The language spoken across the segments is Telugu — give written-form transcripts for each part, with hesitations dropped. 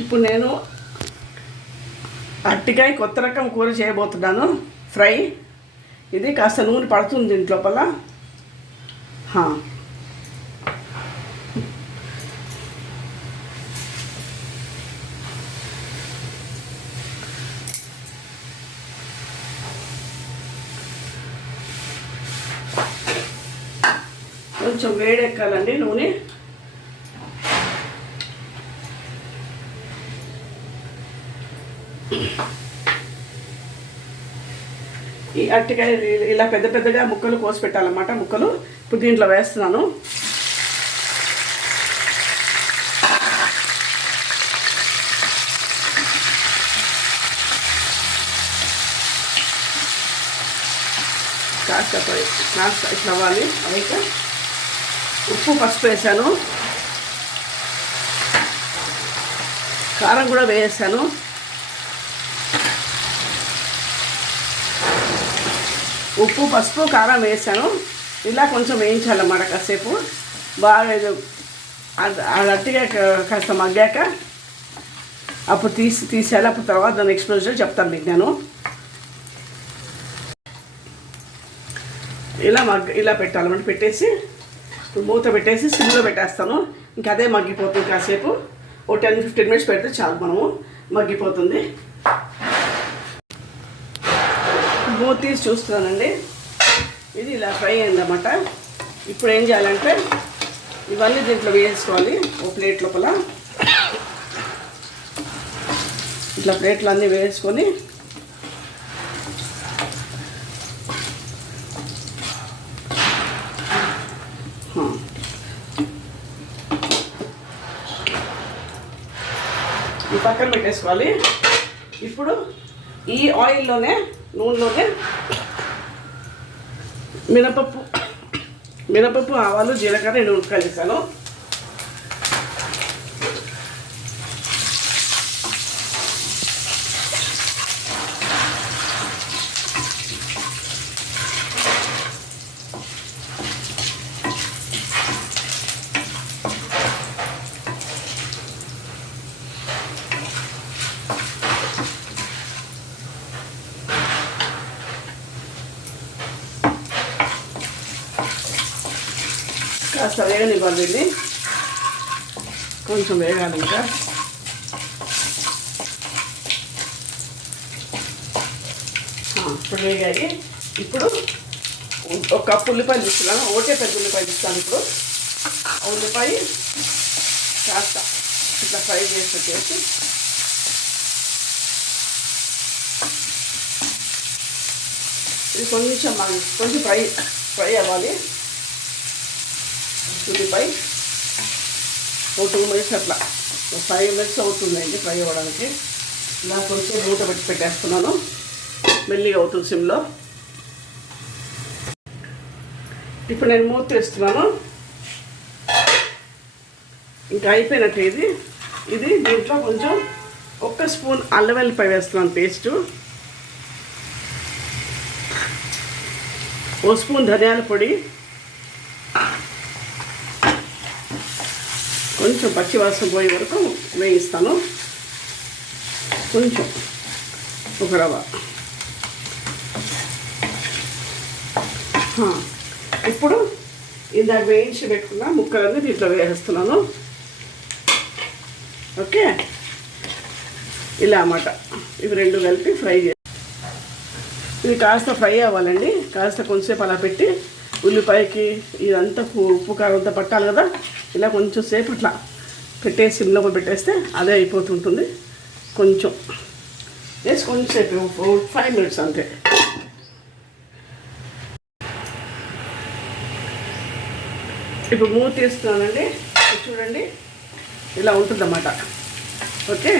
ఇప్పుడు నేను అరటికాయ కొత్త రకం కూర చేయబోతున్నాను, ఫ్రై. ఇది కాస్త నూనె పడుతుంది దీంట్ లోపల. కొంచెం వేడెక్కాలండి నూనె. ఈ అరటికాయ ఇలా పెద్ద పెద్దగా ముక్కలు కోసి పెట్టాలన్నమాట. ముక్కలు ఇప్పుడు దీంట్లో వేస్తున్నాను. కాస్త ఇట్లా అవ్వాలి. అయితే ఉప్పు పసుపు వేసాను, కారం కూడా వేసాను. ఉప్పు పసుపు కారం వేసాను. ఇలా కొంచెం వేయించాలన్నమాట కాసేపు. బాగా అట్టిగా కాస్త మగ్గాక అప్పుడు తీసేయాలి. అప్పుడు తర్వాత దాని ఎక్స్ప్రెషన్ చెప్తాను మీకు నేను. ఇలా పెట్టాలన్నమాట. పెట్టేసి మూత పెట్టేసి సిమ్లో పెట్టేస్తాను. ఇంకా అదే మగ్గిపోతుంది. కాసేపు ఓ 10-15 మినిట్స్ పెడితే చాలు, మనము మగ్గిపోతుంది. మూత తీసి చూస్తున్నానండి. ఇది ఇలా ఫ్రై అయిందన్నమాట. ఇప్పుడు ఏం చేయాలంటే ఇవన్నీ దీంట్లో వేసుకోవాలి. ఓ ప్లేట్ లోపల ఇట్లా ప్లేట్లు అన్నీ వేసుకొని ఈ పక్కన పెట్టేసుకోవాలి. ఇప్పుడు ఈ ఆయిల్లోనే, నూనెలోనే మినపప్పు ఆవాలు జీలకర్ర 2 ఉడకాయలు వేసాను. కాస్త వేగనివ్వాలి. ఇది కొంచెం వేగాలి. ఇంకా ఇప్పుడు వేగాయి. ఇప్పుడు ఒక కప్పు ఉల్లిపాయలు తీసుకున్నాను. ఒకటే పెద్ద ఉల్లిపాయలు ఇస్తాను. ఇప్పుడు ఉల్లిపాయ కాస్త ఇట్లా ఫ్రై చేసి ఇది కొంచెం ఫ్రై అవ్వాలి. ఉల్లిపాయ ఒక 2 మినిట్స్ అట్లా 5 మినిట్స్ అవుతుందండి ఫ్రై అవ్వడానికి. ఇలా కొంచెం మూత పెట్టేస్తున్నాను. మెల్లిగా అవుతుంది సిమ్లో. ఇప్పుడు నేను మూత వేస్తున్నాను. ఇంకా అయిపోయినట్టు ఇది దీంట్లో కొంచెం 1 స్పూన్ అల్లం వెల్లిపాయ వేస్తున్నాను పేస్టు, 1 స్పూన్ ధనియాల పొడి, కొంచెం పచ్చివాసన పోయే వరకు వేయిస్తాను. కొంచెం ఒక రవ్వ. ఇప్పుడు ఇందాక వేయించి పెట్టుకున్న ముక్కలన్నీ దీంట్లో వేసేస్తున్నాను. ఓకే, ఇలా అన్నమాట. ఇవి 2 కలిపి ఫ్రై చేసి ఇది కాస్త ఫ్రై అవ్వాలండి. కాస్త కొంచెంసేపు అలా పెట్టి ఉల్లిపాయకి ఇదంతా ఉప్పు కారం అంతా పట్టాలి కదా. ఇలా కొంచెం సేపు అట్లా పెట్టేసి సిమ్లో పెట్టేస్తే అదే అయిపోతుంటుంది. కొంచెం కొంచెంసేపు 5 మినిట్స్ అంతే. ఇప్పుడు మూత తీస్తున్నానండి. చూడండి ఇలా ఉంటుందన్నమాట. ఓకే,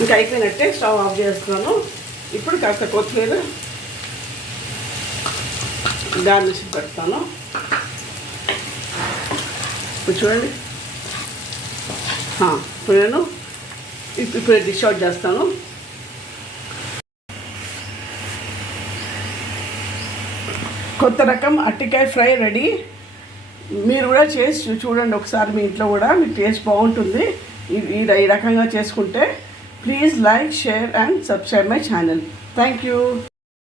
ఇంకా అయిపోయినట్టే. స్టవ్ ఆఫ్ చేస్తున్నాను. ఇప్పుడు కాస్త కొత్తిమీర గార్నిషింగ్ పెడతాను. ఇప్పుడు చూడండి. ఇప్పుడు నేను ఇప్పుడు డిష్ అవుట్ చేస్తాను. కొత్త రకం అరటికాయ ఫ్రై రెడీ. మీరు కూడా చేసి చూడండి ఒకసారి మీ ఇంట్లో కూడా. మీ టేస్ట్ బాగుంటుంది. ఈ రకంగా చేసుకుంటే please like share and subscribe my channel. Thank you.